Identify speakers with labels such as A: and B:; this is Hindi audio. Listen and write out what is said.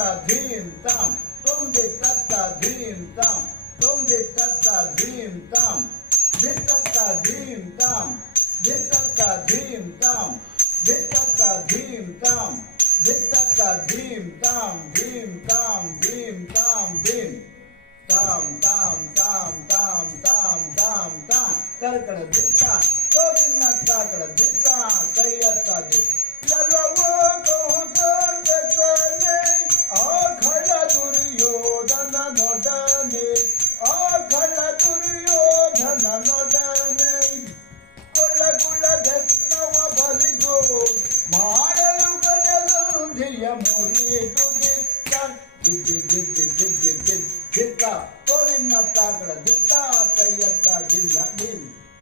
A: धीम ताम तुम वितत्ता धीम ताम तुम वितत्ता धीम ताम वितत्ता धीम ताम वितत्ता धीम ताम वितत्ता धीम ताम वितत्ता धीम ताम धीम ताम धीम ताम धीम ताम ताम ताम ताम ताम ताम ताम करकड़ दिता तो दिन करकड़ दिता कई दिता Maria Mori to this time. Did did did did did did did did. Ditta, Torina Tagra,